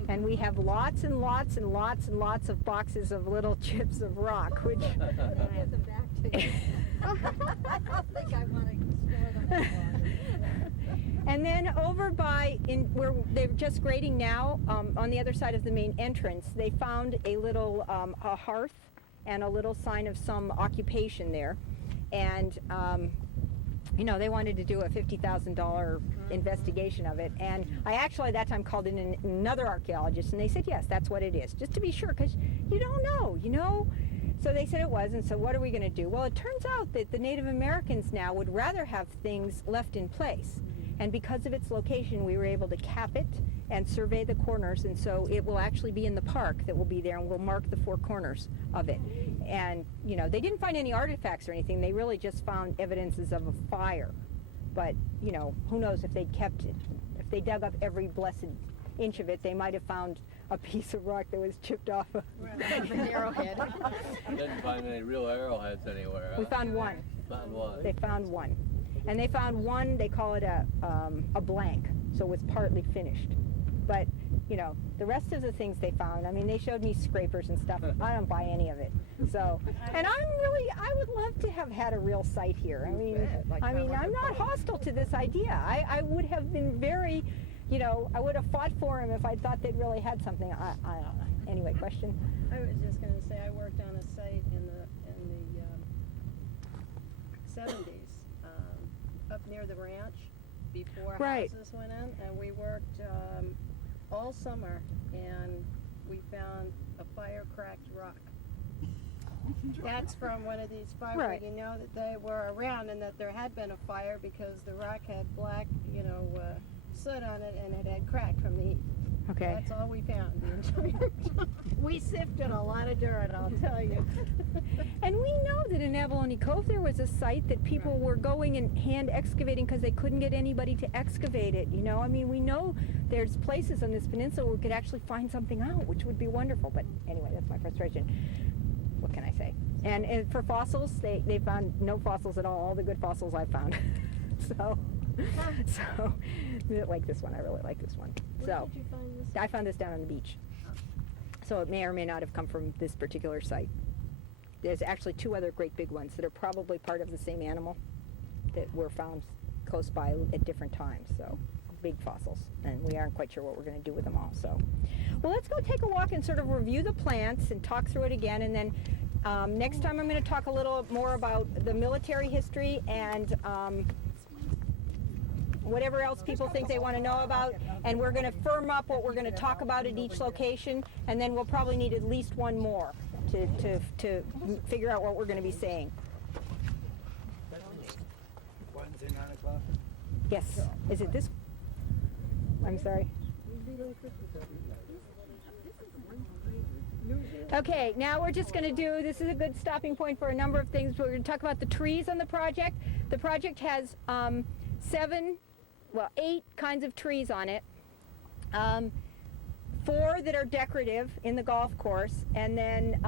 and we have lots and lots and lots and lots of boxes of little chips of rock, which... Give them back to you. I don't think I want to store them anymore. And then over by, where they're just grading now, on the other side of the main entrance, they found a little a hearth and a little sign of some occupation there. And, they wanted to do a $50,000 investigation of it. And I actually at that time called in another archaeologist, and they said, yes, that's what it is, just to be sure, because you don't know, So they said it was, and so what are we going to do? Well, it turns out that the Native Americans now would rather have things left in place. And because of its location, we were able to cap it and survey the corners, and so it will actually be in the park that will be there, and we'll mark the four corners of it. And, they didn't find any artifacts or anything. They really just found evidences of a fire. But, who knows if they'd kept it. If they dug up every blessed inch of it, they might have found a piece of rock that was chipped off An arrowhead. Didn't find any real arrowheads anywhere. We found one. Found one. They found one. And they found one, they call it a blank, so it was partly finished. But, the rest of the things they found, they showed me scrapers and stuff. I don't buy any of it. So, and I would love to have had a real site here. I'm not hostile to this idea. I would have been very, I would have fought for them if I thought they'd really had something. I don't know. Anyway, question? I was just going to say, I worked on a site in the 70s, up near the ranch, before Right. houses went in, and we worked all summer, and we found a fire-cracked rock. That's from one of these fires where Right. you know that they were around and that there had been a fire because the rock had black, soot on it, and it had cracked from the heat. Okay. That's all we found the entire time. We sifted a lot of dirt, I'll tell you. And we know that in Abalone Cove there was a site that people were going and hand excavating because they couldn't get anybody to excavate it. We know there's places on this peninsula where we could actually find something out, which would be wonderful. But anyway, that's my frustration. What can I say? And for fossils, they found no fossils at all the good fossils I've found. So like this one. I really like this one. Where did you find this? I found this down on the beach. So it may or may not have come from this particular site. There's actually two other great big ones that are probably part of the same animal that were found close by at different times. So big fossils, and we aren't quite sure what we're going to do with them all. So, well, let's go take a walk and sort of review the plants and talk through it again, and then next time I'm going to talk a little more about the military history and whatever else people think they want to know about, and we're going to firm up what we're going to talk about at each location, and then we'll probably need at least one more to figure out what we're going to be saying. Wednesday, 9 o'clock. Yes. Is it this? I'm sorry. Okay, now we're just going to do, this is a good stopping point for a number of things. We're going to talk about the trees on the project. The project has 8 kinds of trees on it. 4 that are decorative in the golf course, and then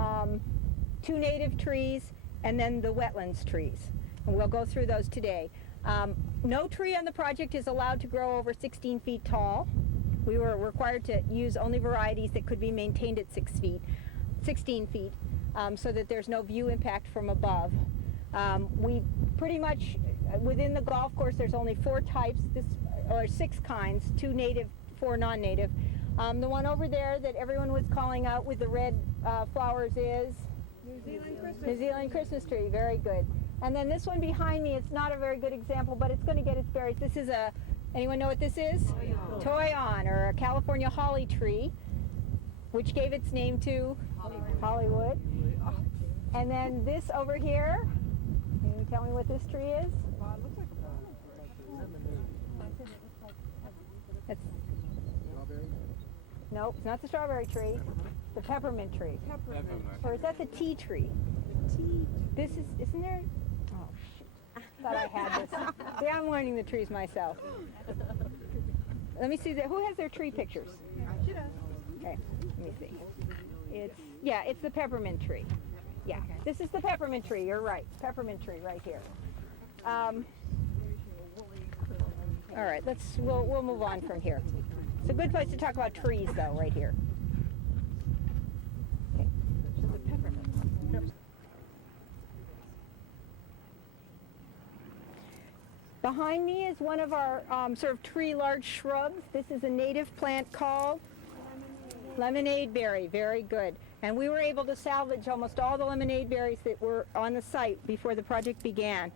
2 native trees, and then the wetlands trees. And we'll go through those today. No tree on the project is allowed to grow over 16 feet tall. We were required to use only varieties that could be maintained at 16 feet, so that there's no view impact from above. We pretty much, within the golf course, there's only 4 types, or 6 kinds, 2 native, 4 non-native. The one over there that everyone was calling out with the red flowers is? New Zealand Christmas tree, very good. And then this one behind me, it's not a very good example, but it's going to get its berries. This is anyone know what this is? Toyon, or a California holly tree, which gave its name to Hollywood. And then this over here, can you tell me what this tree is? It's, nope, it's not the strawberry tree. The peppermint tree. Or is that the tea tree? This is, isn't there? Oh, shoot. Thought I had this. See, I'm learning the trees myself. Let me see, who has their tree pictures? Okay, let me see. It's the peppermint tree. Yeah, this is the peppermint tree, you're right. Peppermint tree right here. All right, we'll move on from here. It's a good place to talk about trees though, right here. Okay. Behind me is one of our sort of tree large shrubs. This is a native plant called lemonade berry, very good. And we were able to salvage almost all the lemonade berries that were on the site before the project began.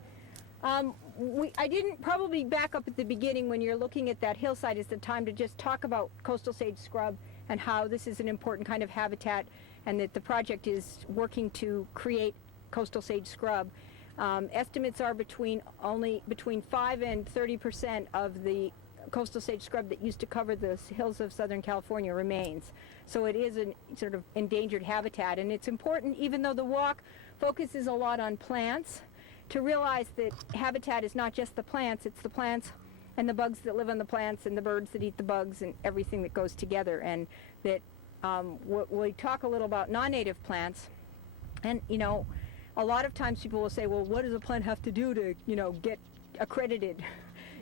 I didn't probably back up at the beginning when you're looking at that hillside is the time to just talk about coastal sage scrub and how this is an important kind of habitat and that the project is working to create coastal sage scrub. Estimates are between 5 and 30% of the coastal sage scrub that used to cover the hills of Southern California remains. So it is a sort of endangered habitat, and it's important, even though the walk focuses a lot on plants, to realize that habitat is not just the plants, it's the plants and the bugs that live on the plants and the birds that eat the bugs and everything that goes together. And that we talk a little about non-native plants, and a lot of times people will say, well, what does a plant have to do to get accredited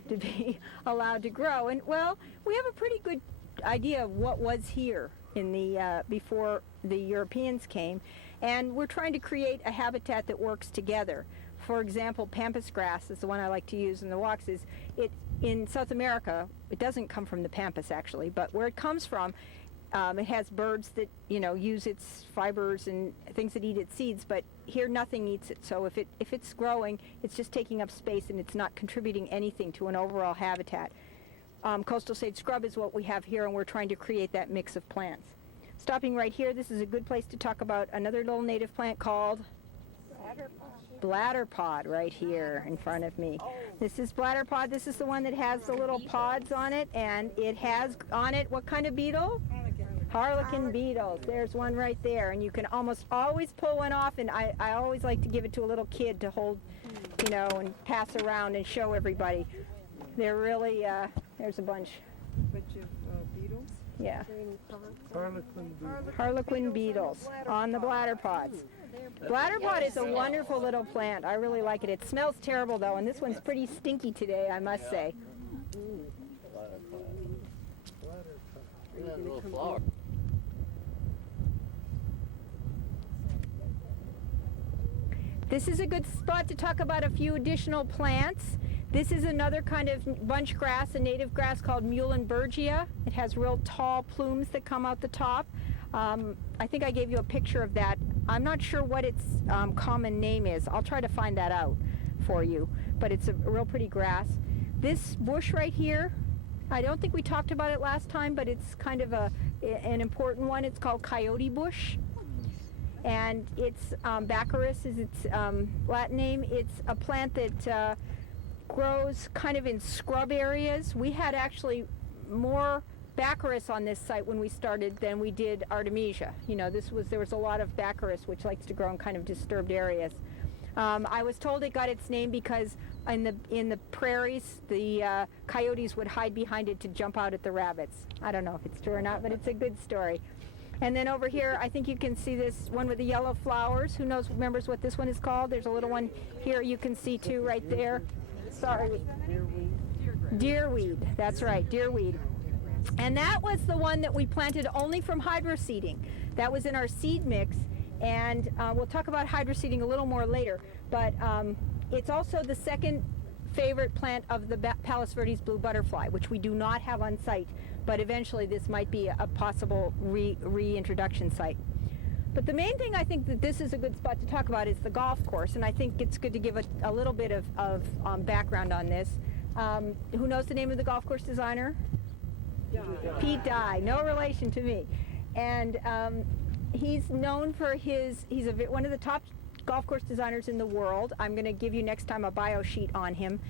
to be allowed to grow? And well, we have a pretty good idea of what was here in the before the Europeans came, and we're trying to create a habitat that works together. For example, pampas grass is the one I like to use in the walks. In South America, it doesn't come from the pampas actually, but where it comes from, it has birds that use its fibers and things that eat its seeds, but here nothing eats it. So if it's growing, it's just taking up space and it's not contributing anything to an overall habitat. Coastal sage scrub is what we have here, and we're trying to create that mix of plants. Stopping right here, this is a good place to talk about another little native plant called bladderpod right here in front of me. This is bladderpod. This is the one that has the little pods on it, and it has on it what kind of beetle? Harlequin beetles. There's one right there, and you can almost always pull one off, and I always like to give it to a little kid to hold, and pass around and show everybody. They're really, there's a bunch. Bunch of beetles? Yeah. Harlequin beetles. Harlequin beetles on the bladderpods. Bladderpod is a wonderful little plant. I really like it. It smells terrible though, and this one's pretty stinky today, I must say. That little flower. This is a good spot to talk about a few additional plants. This is another kind of bunch grass, a native grass called Muhlenbergia. It has real tall plumes that come out the top. I think I gave you a picture of that. I'm not sure what its common name is. I'll try to find that out for you, but it's a real pretty grass. This bush right here, I don't think we talked about it last time, but it's kind of an important one. It's called coyote bush. And it's Baccharis is its Latin name. It's a plant that grows kind of in scrub areas. We had actually more Baccharis on this site when we started than we did Artemisia. There was a lot of Baccharis, which likes to grow in kind of disturbed areas. I was told it got its name because in the prairies, the coyotes would hide behind it to jump out at the rabbits. I don't know if it's true or not, but it's a good story. And then over here, I think you can see this one with the yellow flowers. Who remembers what this one is called? There's a little one here you can see too right there. Sorry. Deerweed. That's right, deerweed. And that was the one that we planted only from hydroseeding. That was in our seed mix. And we'll talk about hydroseeding a little more later, but it's also the second favorite plant of the Palos Verdes blue butterfly, which we do not have on site, but eventually this might be a possible reintroduction site. But the main thing I think that this is a good spot to talk about is the golf course, and I think it's good to give a little bit of background on this. Who knows the name of the golf course designer? Pete Dye, no relation to me. And he's known for he's one of the top golf course designers in the world. I'm going to give you next time a bio sheet on him.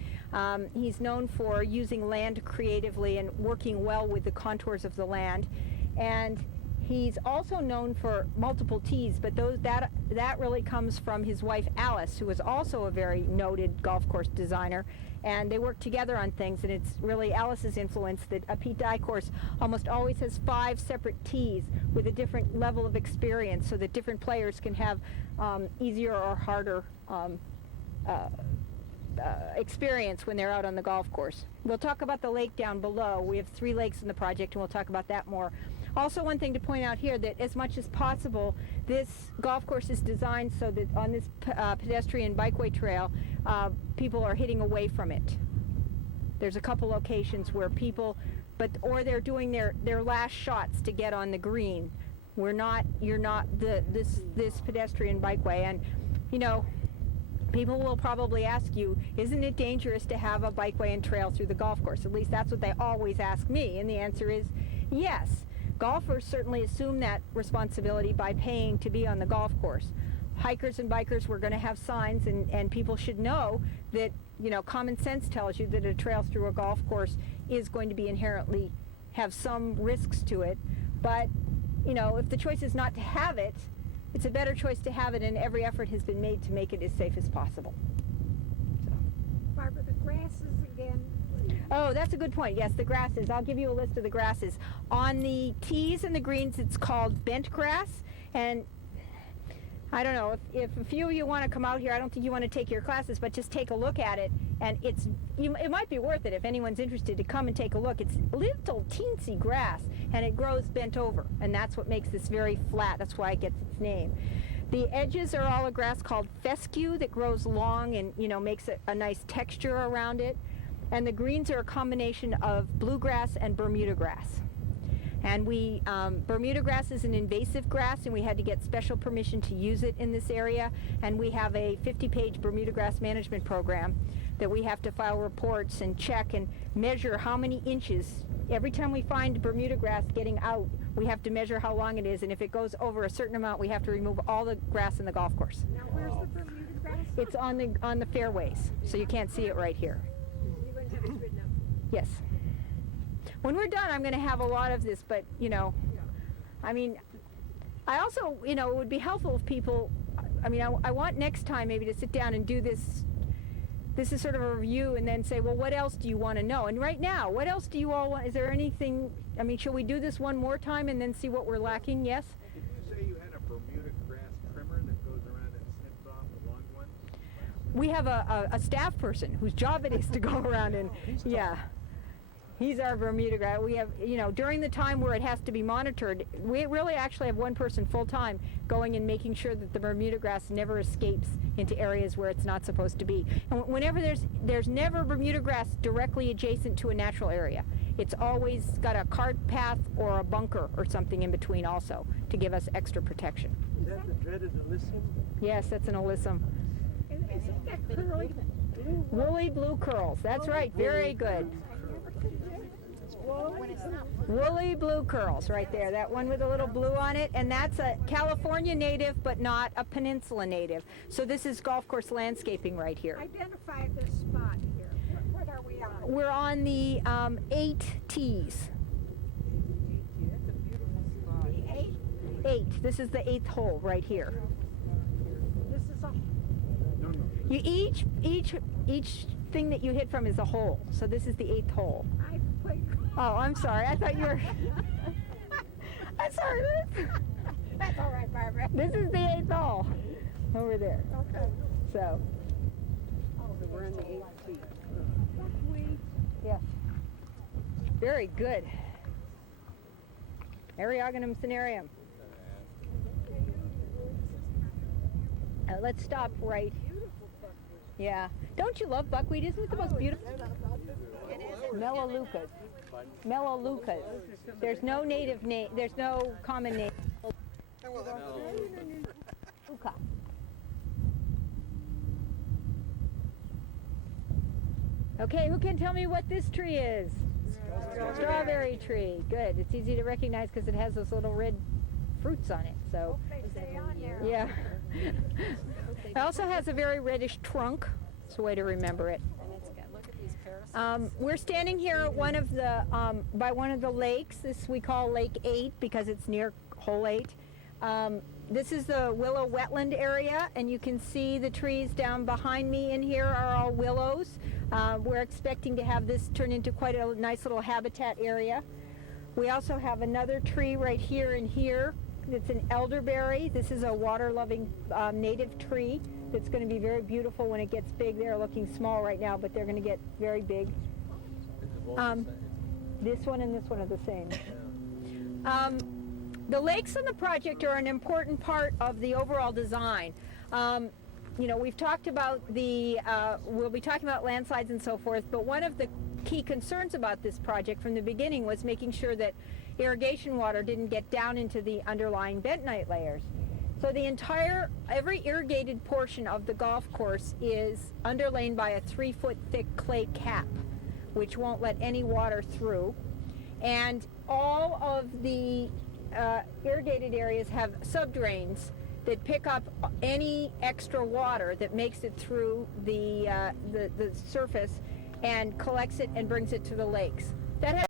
He's known for using land creatively and working well with the contours of the land. And he's also known for multiple tees, but that really comes from his wife Alice, who is also a very noted golf course designer. And they work together on things, and it's really Alice's influence that a Pete Dye course almost always has 5 separate tees with a different level of experience, so that different players can have easier or harder experience when they're out on the golf course. We'll talk about the lake down below. We have 3 lakes in the project, and we'll talk about that more. Also, one thing to point out here, that as much as possible, this golf course is designed so that on this pedestrian bikeway trail, people are hitting away from it. There's a couple locations where people, or they're doing their last shots to get on the green. You're not this pedestrian bikeway, and you know, people will probably ask you, isn't it dangerous to have a bikeway and trail through the golf course? At least that's what they always ask me, and the answer is yes. Golfers certainly assume that responsibility by paying to be on the golf course. Hikers and bikers, we're going to have signs, and people should know that, you know, common sense tells you that a trail through a golf course is going to be inherently have some risks to it. But, you know, if the choice is not to have it, it's a better choice to have it, and every effort has been made to make it as safe as possible. Barbara, the grasses again. Oh, that's a good point. Yes, the grasses. I'll give you a list of the grasses. On the tees and the greens, it's called bent grass. And I don't know, if a few of you want to come out here, I don't think you want to take your classes, but just take a look at it. And it might be worth it if anyone's interested to come and take a look. It's little teensy grass, and it grows bent over. And that's what makes this very flat. That's why it gets its name. The edges are all a grass called fescue that grows long and, you know, makes a nice texture around it. And the greens are a combination of bluegrass and Bermuda grass. And Bermuda grass is an invasive grass, and we had to get special permission to use it in this area. And we have a 50-page Bermuda grass management program that we have to file reports and check and measure how many inches. Every time we find Bermuda grass getting out, we have to measure how long it is, and if it goes over a certain amount, we have to remove all the grass in the golf course. Now, where's the Bermuda grass? It's on the fairways, so you can't see it right here. You're going to have it written up. Yes. When we're done, I'm going to have a lot of this, but, you know, I mean, I also, you know, it would be helpful if people, I mean, I want next time maybe to sit down and do this. This is sort of a review, and then say, well, what else do you want to know? And right now, what else do you all want? Is there anything, I mean, should we do this one more time and then see what we're lacking? Yes? Did you say you had a Bermuda grass trimmer that goes around and snips off the long one? We have a staff person whose job it is to go around and, yeah. He's our Bermuda grass. We have, you know, during the time where it has to be monitored, we really actually have one person full-time going and making sure that the Bermuda grass never escapes into areas where it's not supposed to be. And whenever there's never Bermuda grass directly adjacent to a natural area. It's always got a cart path or a bunker or something in between also to give us extra protection. Is that the dreaded alyssum? Yes, that's an alyssum. Isn't that curly? Woolly blue curls. That's right. Very good. Woolly blue curls right there. That one with a little blue on it. And that's a California native, but not a peninsula native. So this is golf course landscaping right here. Identify this spot here. What are we on? We're on the 8 tees. That's a beautiful spot. The 8. 8. This is the 8th hole right here. This is a. You each thing that you hit from is a hole. So this is the 8th hole. I played. Oh, I'm sorry. I thought you were. I'm sorry. That's all right, Barbara. This is the 8th hole over there. Okay. So. So we're on the 8th tee. Buckwheat. Yeah. Very good. Eriogonum cinerarium. Let's stop right. Yeah. Don't you love buckwheat? Isn't it the most beautiful? Melaleucas. Melaleucas. There's no native name. There's no common name. Leuca. Okay, who can tell me what this tree is? Strawberry tree. Good. It's easy to recognize because it has those little red fruits on it. So, They stay on there. yeah. It also has a very reddish trunk. It's a way to remember it. And it's got, look at these parasols. We're standing here at one of the by one of the lakes. This we call Lake 8 because it's near Hole 8. This is the willow wetland area, and you can see the trees down behind me in here are all willows. We're expecting to have this turn into quite a nice little habitat area. We also have another tree right here and here. It's an elderberry. This is a water-loving native tree that's going to be very beautiful when it gets big. They're looking small right now, but they're going to get very big. This one and this one are the same. The lakes on the project are an important part of the overall design. You know, we've talked about we'll be talking about landslides and so forth, but one of the key concerns about this project from the beginning was making sure that irrigation water didn't get down into the underlying bentonite layers. So every irrigated portion of the golf course is underlain by a 3-foot thick clay cap, which won't let any water through. And all of the irrigated areas have subdrains that pick up any extra water that makes it through the surface and collects it and brings it to the lakes. That has